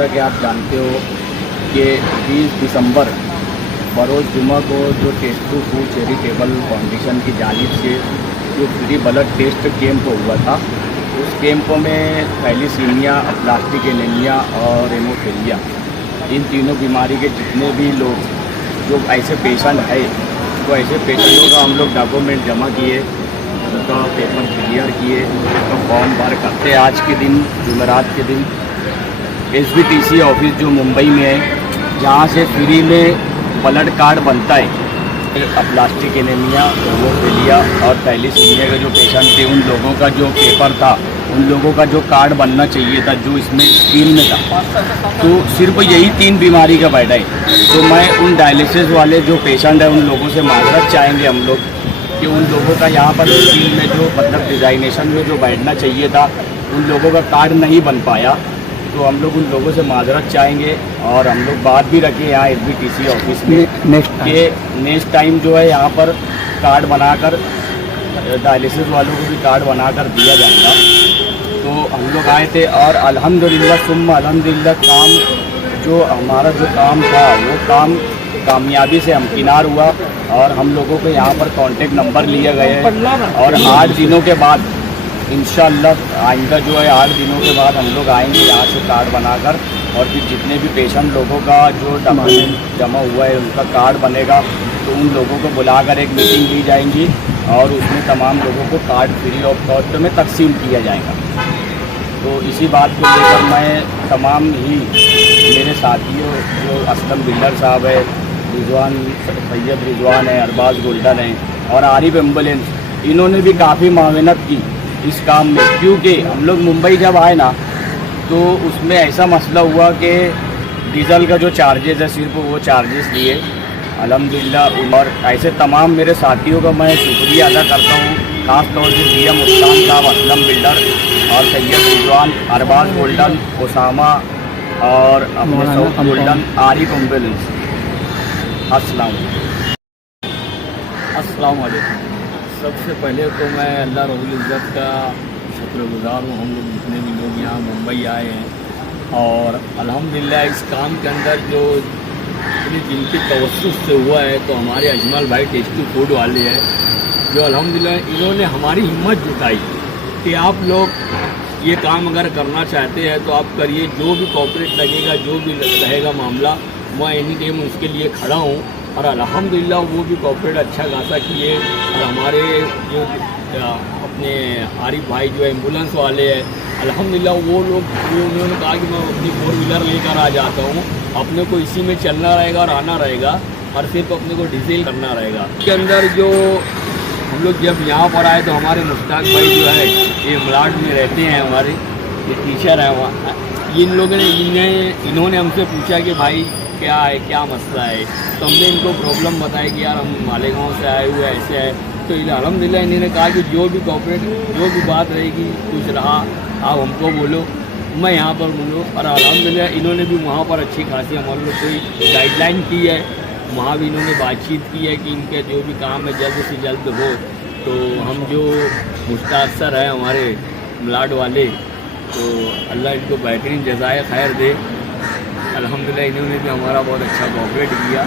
जैसा कि आप जानते हो कि 20 दिसंबर बरोज़ जुमा को जो taste to food charitable foundation की जानिब से जो फ्री ब्लड टेस्ट कैंप हुआ था, उस कैंप में थैलीसीमिया, अपलास्टिक एनीमिया और हेमोफीलिया, इन तीनों बीमारी के जितने भी लोग जो ऐसे पेशेंट है, तो ऐसे पेशेंटों का हम लोग डॉक्यूमेंट जमा किए, उनका पेपर क्लियर किए, उनका फॉर्म भर करते आज के दिन जुमेरात के दिन SBTC ऑफिस जो मुंबई में है, जहाँ से फ्री में ब्लड कार्ड बनता है। अपलास्टिक एनीमिया, हेमोफीलिया और थैलीसीमिया के जो पेशेंट थे, उन लोगों का जो पेपर था, उन लोगों का जो कार्ड बनना चाहिए था, जो इसमें स्कीम में था, तो सिर्फ यही 3 बीमारी का बैठा है। तो मैं उन डायलिसिस वाले जो पेशेंट हैं, उन लोगों से माजरत चाहेंगे हम लोग कि उन लोगों का यहाँ पर स्कीम में जो मतलब डिज़ाइनेशन में जो बैठना चाहिए था, उन लोगों का कार्ड नहीं बन पाया। तो हम लोग उन लोगों से माजरत चाहेंगे और हम लोग बात भी रखें यहाँ SBTC ऑफिस में नेक्स्ट टाइम जो है यहाँ पर कार्ड बनाकर डायलिसिस वालों को भी कार्ड बनाकर दिया जाएगा। तो हम लोग आए थे और अल्हम्दुलिल्लाह सुम्मा अल्हम्दुलिल्लाह काम जो हमारा जो काम था, वो काम कामयाबी से हमकिनार हुआ और हम लोगों को यहाँ पर कॉन्टेक्ट नंबर लिए गए हैं और 8 दिनों के बाद इंशाअल्लाह आइंदा जो है 8 दिनों के बाद हम लोग आएंगे यहाँ से कार्ड बनाकर, और फिर जितने भी पेशेंट लोगों का जो डॉक्यूमेंट जमा हुआ है उनका कार्ड बनेगा, तो उन लोगों को बुलाकर एक मीटिंग ली जाएंगी और उसमें तमाम लोगों को कार्ड फ्री ऑफ कॉस्ट में तकसीम किया जाएगा। तो इसी बात को लेकर मैं तमाम ही मेरे साथियों जो असलम बिल्डर साहब है, सैयद रिजवान है, अरबाज गोल्डन है और आरिफ एम्बुलेंस, इन्होंने भी काफ़ी मावनत की इस काम में, क्योंकि हम लोग मुंबई जब आए ना, तो उसमें ऐसा मसला हुआ कि डीजल का जो चार्जेस है सिर्फ वो चार्जेस लिए अल्हम्दुलिल्लाह। और ऐसे तमाम मेरे साथियों का मैं शुक्रिया अदा करता हूँ, ख़ास तौर से DM उस्तान साहब, असलम बिल्डर और सैयद रिजवान, अरबाज गोल्डन, उसामा और अपने सऊद गोल्डन, आरिफ एम्बुलेंस। अस्सलाम वालेकुम। सबसे पहले तो मैं अल्लाह रब्बुल इज़्ज़त का शुक्रगुज़ार हूँ। हम लोग जितने भी लोग यहाँ मुंबई आए हैं और अल्हम्दुलिल्लाह इस काम के अंदर जो जिनकी तवज्जुह से हुआ है, तो हमारे अजमल भाई टेस्टी फूड वाले हैं, जो अल्हम्दुलिल्लाह इन्होंने हमारी हिम्मत जुटाई कि आप लोग ये काम अगर करना चाहते हैं तो आप करिए, जो भी कॉपरेट लगेगा, जो भी रहेगा मामला, मैं एनी टाइम उसके लिए खड़ा हूँ। और अल्हम्दुलिल्लाह वो भी कॉपरेट अच्छा खासा किए। और हमारे जो अपने आरिफ भाई जो एम्बुलेंस वाले हैं, अल्हम्दुलिल्लाह वो लोग उन्होंने कहा कि मैं अपनी 4 व्हीलर लेकर आ जाता हूँ, अपने को इसी में चलना रहेगा और आना रहेगा और सिर्फ अपने को डीजल करना रहेगा। इसके अंदर जो हम लोग जब यहाँ पर आए तो हमारे मुश्ताक भाई जो है ये मलाड में रहते हैं, हमारे ये टीचर हैं वहाँ, इन लोगों ने इन्होंने हमसे पूछा कि भाई क्या है, क्या मसला है, तो हमने इनको प्रॉब्लम बताई कि यार हम मालेगांव से आए हुए ऐसे है। तो अल्हम्दुलिल्लाह इन्होंने कहा कि जो भी कॉपरेट जो भी बात रहेगी, कुछ रहा आप हमको बोलो, मैं यहाँ पर बोलो। और अल्हम्दुलिल्लाह इन्होंने भी वहाँ पर अच्छी खासी हमारे लोग कोई गाइडलाइन की है, वहाँ भी इन्होंने बातचीत की है कि इनके जो भी काम है जल्द से जल्द हो। तो हम जो मुश्ताक सर हैं हमारे मलाड वाले, तो अल्लाह इनको बेहतरीन जज़ाए खैर दे। अल्हम्दुलिल्लाह इन्होंने भी हमारा बहुत अच्छा कोऑपरेट किया।